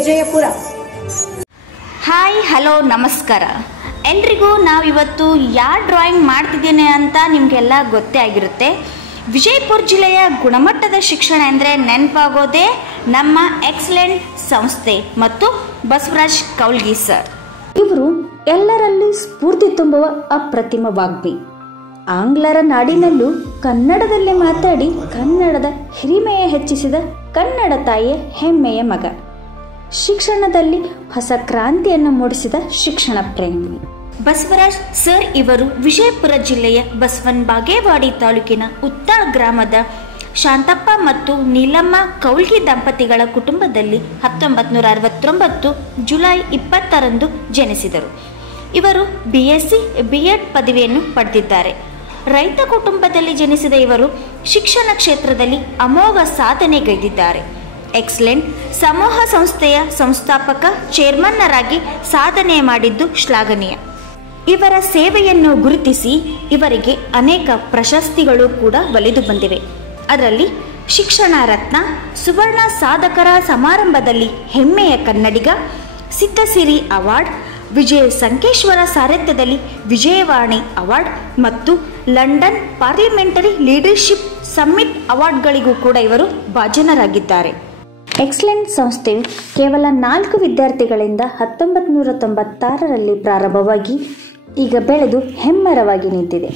Vijayapura. Hi, hello, ನಮಸ್ಕಾರ ಎಲ್ರಿಗೂ. ನಾವಿವತ್ತು ಯಾರು ಡ್ರಾಯಿಂಗ್ ಮಾಡ್ತಿದ್ದೇನೆ ಅಂತ ನಿಮಗೆಲ್ಲ ಗೊತ್ತೇ ಆಗಿರುತ್ತೆ. ವಿಜಯಪುರ ಜಿಲ್ಲೆಯ ಗುಣಮಟ್ಟದ ಶಿಕ್ಷಣ ಅಂದರೆ ನೆನಪಾಗೋದೇ ನಮ್ಮ ಎಕ್ಸಲೆಂಟ್ ಸಂಸ್ಥೆ ಮತ್ತು ಬಸವರಾಜ್ ಕೌಲ್ಗಿ ಸರ್. ಇವರು ಎಲ್ಲರಲ್ಲಿ ಸ್ಫೂರ್ತಿ ತುಂಬುವ ಅಪ್ರತಿಮ ವಾಗ್ಮಿ. ಆಂಗ್ಲರ ನಾಡಿನಲ್ಲೂ ಕನ್ನಡದಲ್ಲೇ ಮಾತಾಡಿ ಕನ್ನಡದ ಹಿರಿಮೆಯ ಹೆಚ್ಚಿಸಿದ ಕನ್ನಡ ತಾಯಿಯ ಹೆಮ್ಮೆಯ ಮಗ. ಶಿಕ್ಷಣದಲ್ಲಿ ಹೊಸ ಕ್ರಾಂತಿಯನ್ನು ಮೂಡಿಸಿದ ಶಿಕ್ಷಣ ಪ್ರೇಮಿ ಬಸವರಾಜ್ ಸರ್ ಇವರು ವಿಜಯಪುರ ಜಿಲ್ಲೆಯ ಬಸವನ ಬಾಗೇವಾಡಿ ತಾಲೂಕಿನ ಉತ್ತಾಳ ಗ್ರಾಮದ ಶಾಂತಪ್ಪ ಮತ್ತು ನೀಲಮ್ಮ ಕೌಲ್ಗಿ ದಂಪತಿಗಳ ಕುಟುಂಬದಲ್ಲಿ 1969 ಜುಲೈ 20ರಂದು ಜನಿಸಿದರು. ಇವರು BSc B.Ed ಪದವಿಯನ್ನು ಪಡೆದಿದ್ದಾರೆ. ರೈತ ಕುಟುಂಬದಲ್ಲಿ ಜನಿಸಿದ ಇವರು ಶಿಕ್ಷಣ ಕ್ಷೇತ್ರದಲ್ಲಿ ಅಮೋಘ ಸಾಧನೆಗೈದಿದ್ದಾರೆ. ಎಕ್ಸಲೆಂಟ್ ಸಮೂಹ ಸಂಸ್ಥೆಯ ಸಂಸ್ಥಾಪಕ ಚೇರ್ಮನ್ನರಾಗಿ ಸಾಧನೆ ಮಾಡಿದ್ದು ಶ್ಲಾಘನೀಯ. ಇವರ ಸೇವೆಯನ್ನು ಗುರುತಿಸಿ ಇವರಿಗೆ ಅನೇಕ ಪ್ರಶಸ್ತಿಗಳು ಕೂಡ ಒಲಿದು ಬಂದಿವೆ. ಅದರಲ್ಲಿ ಶಿಕ್ಷಣ ರತ್ನ, ಸುವರ್ಣ ಸಾಧಕರ ಸಮಾರಂಭದಲ್ಲಿ ಹೆಮ್ಮೆಯ ಕನ್ನಡಿಗ, ಸಿದ್ಧಸಿರಿ ಅವಾರ್ಡ್, ವಿಜಯ ಸಂಕೇಶ್ವರ ಸಾರಥ್ಯದಲ್ಲಿ ವಿಜಯವಾಣಿ ಅವಾರ್ಡ್ ಮತ್ತು ಲಂಡನ್ ಪಾರ್ಲಿಮೆಂಟರಿ ಲೀಡರ್ಶಿಪ್ ಸಮ್ಮಿಟ್ ಅವಾರ್ಡ್ಗಳಿಗೂ ಕೂಡ ಇವರು ಭಾಜನರಾಗಿದ್ದಾರೆ. ಎಕ್ಸಲೆಂಟ್ ಸಂಸ್ಥೆಯು ಕೇವಲ 4 ವಿದ್ಯಾರ್ಥಿಗಳಿಂದ 1996ರಲ್ಲಿ ಪ್ರಾರಂಭವಾಗಿ ಈಗ ಬೆಳೆದು ಹೆಮ್ಮರವಾಗಿ ನಿಂತಿದೆ.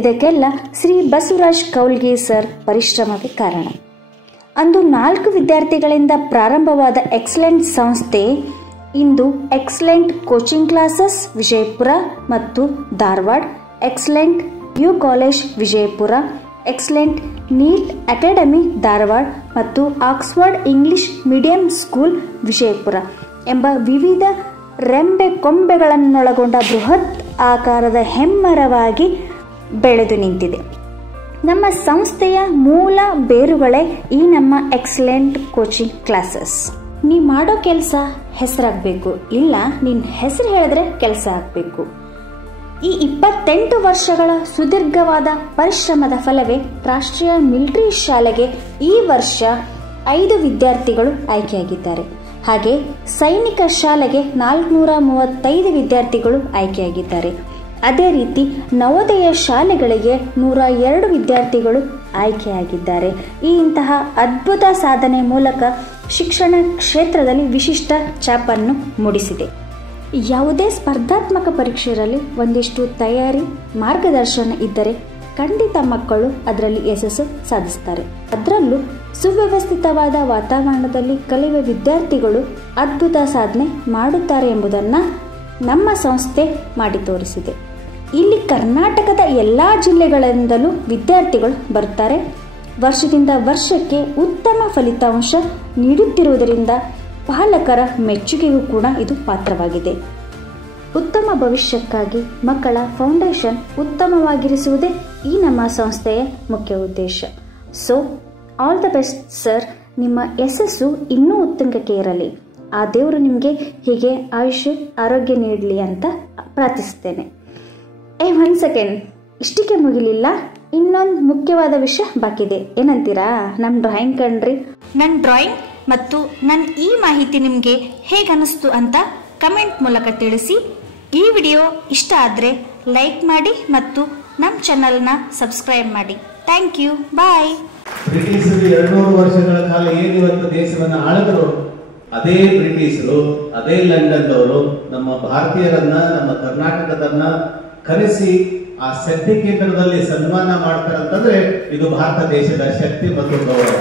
ಇದಕ್ಕೆಲ್ಲ ಶ್ರೀ ಬಸವರಾಜ್ ಕೌಲ್ಗಿ ಸರ್ ಪರಿಶ್ರಮವೇ ಕಾರಣ. ಅಂದು 4 ವಿದ್ಯಾರ್ಥಿಗಳಿಂದ ಪ್ರಾರಂಭವಾದ ಎಕ್ಸಲೆಂಟ್ ಸಂಸ್ಥೆ ಇಂದು ಎಕ್ಸಲೆಂಟ್ ಕೋಚಿಂಗ್ ಕ್ಲಾಸಸ್ ವಿಜಯಪುರ ಮತ್ತು Dharwad, excellent U college Vijayapura, excellent NEET academy Dharwad ಮತ್ತು Oxford English medium school Vijayapura ಎಂಬ ವಿವಿಧ ರೆಂಬೆ ಕೊಂಬೆಗಳನ್ನೊಳಗೊಂಡ ಬೃಹತ್ ಆಕಾರದ ಹೆಮ್ಮರವಾಗಿ ಬೆಳೆದು ನಿಂತಿದೆ. ನಮ್ಮ ಸಂಸ್ಥೆಯ ಮೂಲ ಬೇರುಗಳೇ ಈ ನಮ್ಮ ಎಕ್ಸಲೆಂಟ್ ಕೋಚಿಂಗ್ ಕ್ಲಾಸಸ್. ನೀ ಮಾಡೋ ಕೆಲಸ ಹೆಸರಾಗಬೇಕು, ಇಲ್ಲ ನಿನ್ನ ಹೆಸರು ಹೇಳಿದ್ರೆ ಕೆಲಸ ಆಗಬೇಕು. ಈ 28 ವರ್ಷಗಳ ಸುದೀರ್ಘವಾದ ಪರಿಶ್ರಮದ ಫಲವೇ ರಾಷ್ಟ್ರೀಯ ಮಿಲಿಟರಿ ಶಾಲೆಗೆ ಈ ವರ್ಷ 5 ವಿದ್ಯಾರ್ಥಿಗಳು ಆಯ್ಕೆಯಾಗಿದ್ದಾರೆ. ಹಾಗೆ ಸೈನಿಕ ಶಾಲೆಗೆ 435 ವಿದ್ಯಾರ್ಥಿಗಳು ಆಯ್ಕೆಯಾಗಿದ್ದಾರೆ. ಅದೇ ರೀತಿ ನವೋದಯ ಶಾಲೆಗಳಿಗೆ 102 ವಿದ್ಯಾರ್ಥಿಗಳು ಆಯ್ಕೆಯಾಗಿದ್ದಾರೆ. ಇಂತಹ ಅದ್ಭುತ ಸಾಧನೆ ಮೂಲಕ ಶಿಕ್ಷಣ ಕ್ಷೇತ್ರದಲ್ಲಿ ವಿಶಿಷ್ಟ ಛಾಪನ್ನು ಮೂಡಿಸಿದೆ. ಯಾವುದೇ ಸ್ಪರ್ಧಾತ್ಮಕ ಪರೀಕ್ಷೆ ಇರಲಿ, ಒಂದಿಷ್ಟು ತಯಾರಿ ಮಾರ್ಗದರ್ಶನ ಇದ್ದರೆ ಖಂಡಿತ ಮಕ್ಕಳು ಅದರಲ್ಲಿ ಯಶಸ್ಸು ಸಾಧಿಸ್ತಾರೆ. ಅದರಲ್ಲೂ ಸುವ್ಯವಸ್ಥಿತವಾದ ವಾತಾವರಣದಲ್ಲಿ ಕಲಿಯುವ ವಿದ್ಯಾರ್ಥಿಗಳು ಅದ್ಭುತ ಸಾಧನೆ ಮಾಡುತ್ತಾರೆ ಎಂಬುದನ್ನು ನಮ್ಮ ಸಂಸ್ಥೆ ಮಾಡಿ ತೋರಿಸಿದೆ. ಇಲ್ಲಿ ಕರ್ನಾಟಕದ ಎಲ್ಲ ಜಿಲ್ಲೆಗಳಿಂದಲೂ ವಿದ್ಯಾರ್ಥಿಗಳು ಬರುತ್ತಾರೆ. ವರ್ಷದಿಂದ ವರ್ಷಕ್ಕೆ ಉತ್ತಮ ಫಲಿತಾಂಶ ನೀಡುತ್ತಿರುವುದರಿಂದ ಪಾಲಕರ ಮೆಚ್ಚುಗೆಗೂ ಕೂಡ ಇದು ಪಾತ್ರವಾಗಿದೆ. ಉತ್ತಮ ಭವಿಷ್ಯಕ್ಕಾಗಿ ಮಕ್ಕಳ ಫೌಂಡೇಶನ್ ಉತ್ತಮವಾಗಿರಿಸುವುದೇ ಈ ನಮ್ಮ ಸಂಸ್ಥೆಯ ಮುಖ್ಯ ಉದ್ದೇಶ. So all the best sir. ನಿಮ್ಮ ಯಶಸ್ಸು ಇನ್ನೂ ಉತ್ತುಂಗಕ್ಕೆ ಇರಲಿ. ಆ ದೇವರು ನಿಮಗೆ ಹೀಗೆ ಆಯುಷ್ಯ ಆರೋಗ್ಯ ನೀಡಲಿ ಅಂತ ಪ್ರಾರ್ಥಿಸ್ತೇನೆ. 1 ಸೆಕೆಂಡ್, ಇಷ್ಟಕ್ಕೆ ಮುಗಿಲಿಲ್ಲ, ಇನ್ನೊಂದು ಮುಖ್ಯವಾದ ವಿಷಯ ಬಾಕಿ ಇದೆ. ಏನಂತೀರಾ? ನಮ್ಮ ಡ್ರಾಯಿಂಗ್ ಕಣ್ರಿ. ನನ್ನ ಡ್ರಾಯಿಂಗ್ ಮತ್ತು ನನ್ನ ಈ ಮಾಹಿತಿ ನಿಮಗೆ ಹೇಗೆ ಅನಿಸ್ತು ಅಂತ ಕಮೆಂಟ್ ಮೂಲಕ ತಿಳಿಸಿ. ಈ ವಿಡಿಯೋ ಇಷ್ಟ ಆದರೆ ಲೈಕ್ ಮಾಡಿ ಮತ್ತು ನಮ್ಮ ಚಾನಲ್ನ ಸಬ್ಸ್ಕ್ರೈಬ್ ಮಾಡಿ. ಥ್ಯಾಂಕ್ ಯು, ಬಾಯ್. ಬ್ರಿಟಿಷರು 200 ವರ್ಷಗಳ ಕಾಲ ಏನಿವತ್ತು ದೇಶವನ್ನು ಆಳಿದ್ರು, ಅದೇ ಬ್ರಿಟಿಷರು, ಅದೇ ಲಂಡನ್ದವರು ನಮ್ಮ ಭಾರತೀಯರನ್ನ, ನಮ್ಮ ಕರ್ನಾಟಕದನ್ನ ಕರೆಸಿ ಆ ಶಕ್ತಿ ಕೇಂದ್ರದಲ್ಲಿ ಸನ್ಮಾನ ಮಾಡ್ತಾರಂತಂದ್ರೆ ಇದು ಭಾರತ ದೇಶದ ಶಕ್ತಿ ಮತ್ತು ಗೌರವ.